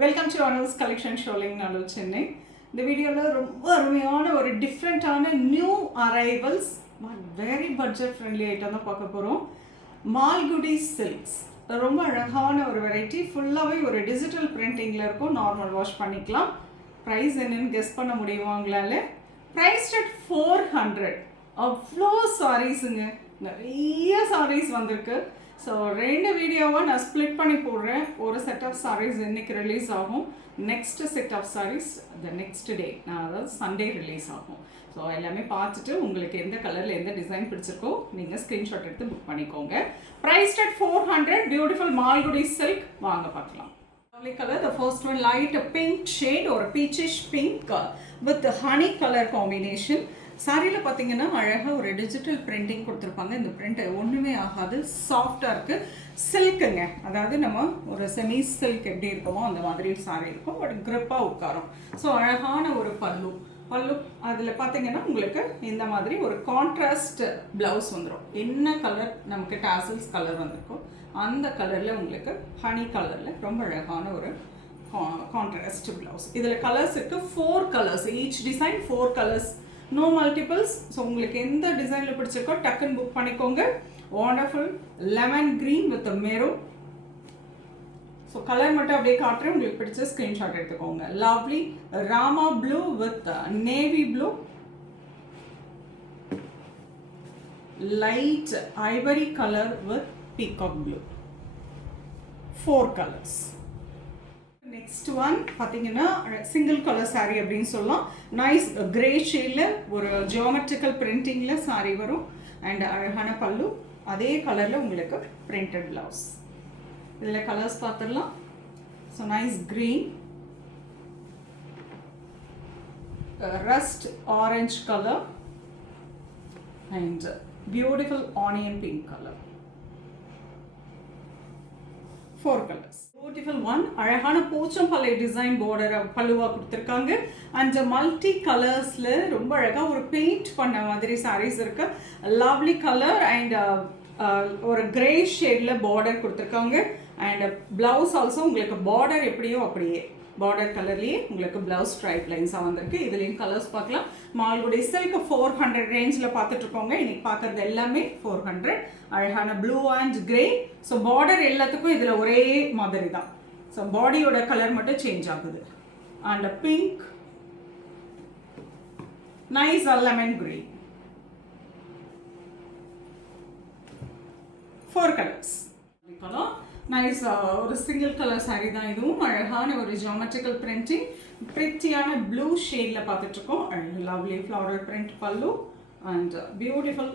Welcome to Anu's collection Sholinganallur Chennai. இந்த வீடியோவில் ரொம்ப அருமையான ஒரு டிஃப்ரெண்ட்டான new arrivals very budget friendly item தான் பார்க்க போகிறோம். மால்குடி சில்க்ஸ் ரொம்ப அழகான ஒரு வெரைட்டி, ஃபுல்லாகவே ஒரு டிஜிட்டல் பிரிண்டிங்கில் இருக்கும். நார்மல் வாஷ் பண்ணிக்கலாம். ப்ரைஸ் என்னன்னு கெஸ் பண்ண முடியுமா உங்களால்? Price at 400. அவ்வளோ சாரீஸுங்க, நிறைய சாரீஸ் வந்திருக்கு. ஸோ 2 வீடியோவாக நான் ஸ்ப்ளிட் பண்ணி போடுறேன். ஒரு செட் ஆஃப் சாரீஸ் இன்றைக்கி ரிலீஸ் ஆகும், next set of saris the next day, அதாவது சண்டே ரிலீஸ் ஆகும். ஸோ எல்லாமே பார்த்துட்டு உங்களுக்கு எந்த கலரில் எந்த டிசைன் பிடிச்சிருக்கோ நீங்கள் ஸ்க்ரீன்ஷாட் எடுத்து புக் பண்ணிக்கோங்க. Price at 400. Beautiful Malgudi silk. வாங்க பார்க்கலாம். color, the first one light pink shade or peachish pink with honey color combination. சாரியில் பார்த்தீங்கன்னா அழகாக ஒரு டிஜிட்டல் பிரிண்டிங் கொடுத்துருப்பாங்க. இந்த பிரிண்ட் ஒன்றுமே ஆகாது, சாஃப்டாக இருக்குது. சில்க்குங்க, அதாவது நம்ம ஒரு செமி சில்க் எப்படி இருக்குமோ அந்த மாதிரி சாரி இருக்கும், பட் க்ரிப்பாக உட்காரும். ஸோ அழகான ஒரு பல்லு அதில் பார்த்தீங்கன்னா உங்களுக்கு இந்த மாதிரி ஒரு கான்ட்ராஸ்ட் ப்ளவுஸ் வந்துடும். என்ன கலர் நமக்கு டாசல்ஸ் கலர் வந்திருக்கும் அந்த கலரில் உங்களுக்கு ஹனி கலரில் ரொம்ப அழகான ஒரு கான்ட்ராஸ்ட் ப்ளவுஸ். இதில் கலர்ஸ் இருக்குது, 4 colours, each design 4 colours, no multiples. So உங்களுக்கு எந்த டிசைனில் பிடிச்சிருக்கோ டக்குன்னு புக் பண்ணிக்கோங்க. Wonderful lemon green with maroon. So colour மட்டும் அப்படியே காட்டுறேன், உங்களுக்கு பிடிச்ச ஸ்க்ரீன்ஷாட் எடுத்துக்கோங்க. Lovely Rama blue with navy blue, light ivory colour with peacock blue. 4 colours. Next one பார்த்தீங்கன்னா சிங்கிள் கலர் சாரீ அப்படின்னு சொல்லலாம். நைஸ் கிரே ஷேடில் ஒரு ஜியோமெட்ரிக்கல் பிரிண்டிங்கில் சாரீ வரும். அண்ட் அழகான பல்லு, அதே கலரில் உங்களுக்கு பிரிண்டட் ப்ளவுஸ். இதில் கலர்ஸ் பார்த்துடலாம். So nice green, rust orange colour and beautiful onion pink colour. 4 colours. Beautiful one, அழகான போச்சம்பள்ளி டிசைன் பார்டர் பல்லுவாக கொடுத்துருக்காங்க. அண்ட் மல்டி கலர்ஸில் ரொம்ப அழகாக ஒரு பெயிண்ட் பண்ண மாதிரி சாரீஸ் இருக்கு. லவ்லி கலர் அண்ட் ஒரு கிரே ஷேடில் பார்டர் கொடுத்துருக்காங்க. அண்ட் பிளவுஸ் ஆல்சோ உங்களுக்கு பார்டர் எப்படியோ அப்படியே பார்டர் கலர்லேயே உங்களுக்கு பிளவுஸ் ஸ்ட்ரைப் லைன்ஸாக வந்திருக்கு. இதுலேயும் கலர்ஸ் பார்க்கலாம். மால்குடி சில்க் 400 ரேஞ்சில் பார்த்துட்ருக்கோங்க. இன்றைக்கி பார்க்குறது எல்லாமே 400. அழகான blue and grey. So border எல்லாத்துக்கும் இதில் ஒரே மாதிரி தான். ஸோ பாடியோட கலர் மட்டும் சேஞ்ச் ஆகுது. And pink, nice lemon grey. 4 colours. Nice ஒரு சிங்கிள் கலர் சாரீ தான் இதுவும். அழகான ஒரு ஜியோமெட்ரிக்கல் பிரிண்டிங், பிரிட்டியான ப்ளூ ஷேடில் பார்த்துட்ருக்கோம். லவ்லி ஃப்ளவரல் பிரிண்ட் பல்லு அண்ட் பியூட்டிஃபுல்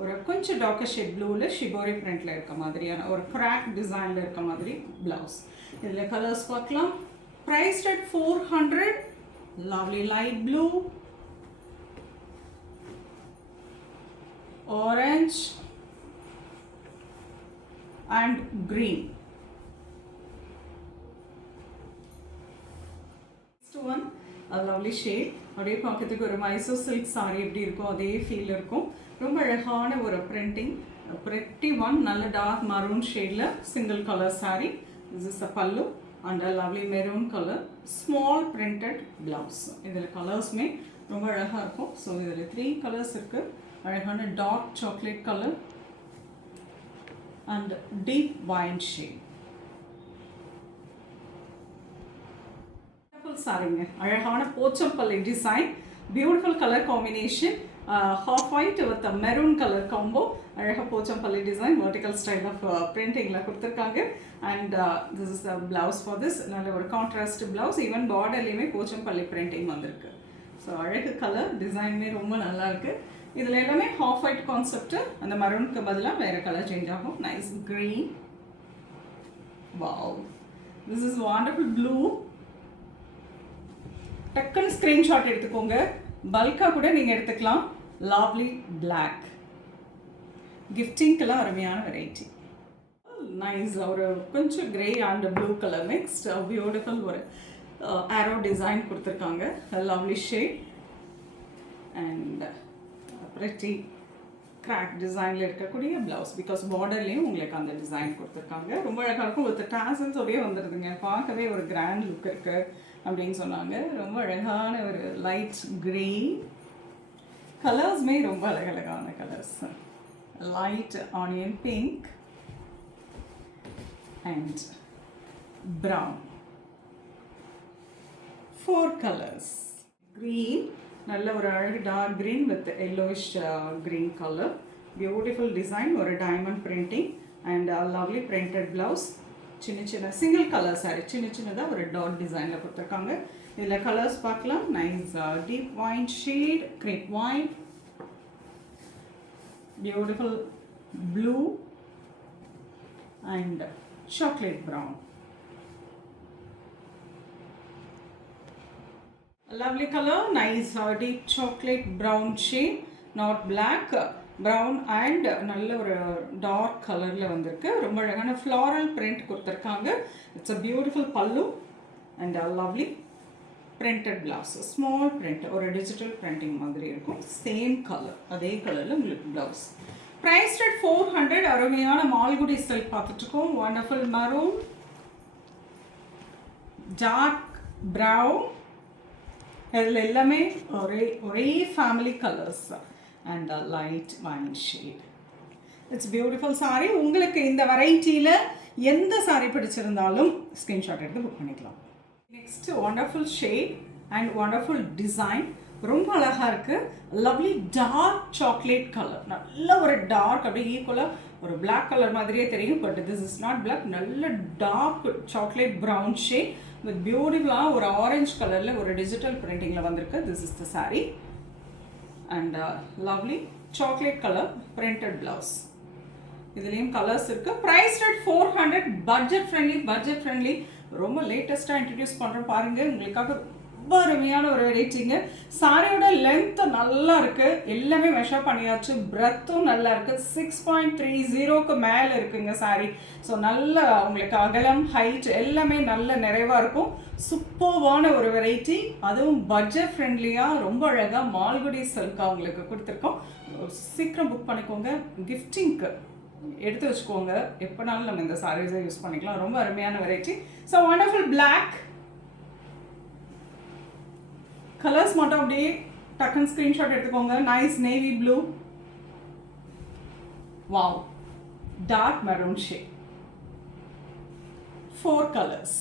ஒரு கொஞ்சம் டார்க்கர் ஷேட் ப்ளூவில் ஷிபோரி பிரிண்டில் இருக்க மாதிரியான ஒரு கிராக் டிசைனில் இருக்க மாதிரி ப்ளவுஸ். இதில் கலர்ஸ் பார்க்கலாம். Price at 400. Lovely light blue, orange and green. Next one, a lovely shade. அப்படியே பார்க்கறதுக்கு ஒரு மைசூர் சில்க் சாரி எப்படி இருக்கும் அதே ஃபீல் இருக்கும். ரொம்ப அழகான ஒரு பிரிண்டிங், pretty one, நல்ல டார்க் மரூன் ஷேடில் single colour sari. This is a pallu and a lovely maroon colour, small printed blouse. இதில் கலர்ஸுமே ரொம்ப அழகாக இருக்கும். ஸோ இதில் 3 கலர்ஸ் இருக்குது. அழகான dark chocolate colour and deep wine shade. Beautiful சாரிங்க, அழகான Pochampally design, beautiful colour combination, half white with a maroon color combo. அழகாக Pochampally design vertical style of பிரிண்டிங்கில் கொடுத்துருக்காங்க. And this is the blouse for this. நல்ல ஒரு contrast blouse, even பார்டர்லேயுமே Pochampally printing வந்திருக்கு. So அழகு கலர் டிசைனுமே ரொம்ப நல்லாயிருக்கு. இதில் எல்லாமே ஹாஃப் ஒயிட் கான்செப்ட்டு, அந்த மரூனுக்கு பதிலாக வேறு கலர் சேஞ்ச் ஆகும். Nice green, wow, this is wonderful blue. டக்குன்னு ஸ்க்ரீன்ஷாட் எடுத்துக்கோங்க, பல்காக கூட நீங்கள் எடுத்துக்கலாம். லவ்லி பிளாக், கிஃப்டிங்கெல்லாம் அருமையான வெரைட்டி. நைஸ் ஒரு கொஞ்சம் grey and blue colour next beautiful ஒரு ஆரோ டிசைன் கொடுத்துருக்காங்க. Lovely shade and pretty crack டிசைனில் இருக்கக்கூடிய ப்ளவுஸ். பிகாஸ் பார்டர்லேயும் உங்களுக்கு அந்த டிசைன் கொடுத்துருக்காங்க. ரொம்ப அழகாக இருக்கும். வித் டாசல்ஸோடய வந்துடுதுங்க. பார்க்கவே ஒரு கிராண்ட் லுக் இருக்குது அப்படின்னு சொன்னாங்க. ரொம்ப அழகான ஒரு லைட் க்ரீன். கலர்ஸுமே ரொம்ப அழகழகான colours. Light onion pink and brown. 4 colors. Green, நல்ல ஒரு அழகு dark green with yellowish green color. Beautiful design, ஒரு diamond printing and a lovely printed blouse. சின்ன சின்ன single color saree, சின்ன சின்னதாக ஒரு டாட் டிசைனில் கொடுத்துருக்காங்க. இதில் கலர்ஸ் பார்க்கலாம். Nice deep wine shade, crepe wine, beautiful blue and chocolate brown. Lovely color, nice deep chocolate brown shade, not black, brown and நல்ல ஒரு டார்க் கலரில் வந்திருக்கு. ரொம்ப அழகான ஃப்ளாரல் பிரிண்ட் கொடுத்துருக்காங்க. இட்ஸ் அ பியூட்டிஃபுல் பல்லு and lovely printed blouse. Small print, ஒரு digital printing மாதிரி இருக்கும். சேம் கலர், அதே கலரில் உங்களுக்கு ப்ளவுஸ். Price rate 400. அருமையான மால்குடி சில்க் பார்த்துட்ருக்கோம். வண்டர்ஃபுல் மரூன், டார்க் ப்ரௌன், இதில் எல்லாமே ஒரே family colours and light wine shade. It's beautiful sari. உங்களுக்கு இந்த வெரைட்டியில் எந்த சாரீ பிடிச்சிருந்தாலும் ஸ்க்ரீன்ஷாட் எடுத்து புக் பண்ணிக்கலாம். Next wonderful shade and wonderful design. ரொம்ப அழகாக இருக்குது. Lovely dark chocolate colour. நல்ல ஒரு டார்க், அப்படியே ஈக்குவலாக ஒரு பிளாக் கலர் மாதிரியே தெரியும். But this is not black. நல்ல dark chocolate brown shade with பியூட்டிஃபுல்லாக ஒரு ஆரஞ்ச் கலரில் ஒரு டிஜிட்டல் பிரிண்டிங்கில் வந்திருக்கு. This is the sari and lovely chocolate colour printed blouse. இதுலேயும் கலர்ஸ் இருக்குது. Price rate 400. Budget friendly. ரொம்ப லேட்டஸ்ட்டாக இன்ட்ரடியூஸ் பண்ணுறோம் பாருங்கள். உங்களுக்காக ரொம்ப அருமையான ஒரு வெரைட்டிங்க. சாரியோட லென்த்து நல்லா இருக்குது. எல்லாமே மெஷர் பண்ணியாச்சு. பிரெத்தும் நல்லா இருக்குது. 6.30க்கு மேலே இருக்குங்க சாரி. ஸோ நல்ல உங்களுக்கு அகலம், ஹைட் எல்லாமே நல்ல நிறைவாக இருக்கும். சூப்பர்வான ஒரு வெரைட்டி. அதுவும் பட்ஜெட் ஃப்ரெண்ட்லியாக ரொம்ப அழகாக மால்குடி சில்காக உங்களுக்கு கொடுத்துருக்கோம். சீக்கிரம் புக் பண்ணிக்கோங்க. கிஃப்டிங்க்கு எடுத்து வச்சுக்கோங்க. எப்போனாலும் நம்ம இந்த சாரீஸை யூஸ் பண்ணிக்கலாம். ரொம்ப அருமையான variety. So wonderful black colours மட்டும் அப்படியே டக்குன்னு ஸ்க்ரீன்ஷாட் எடுத்துக்கோங்க. Nice navy blue, wow, dark maroon shade. 4 colors.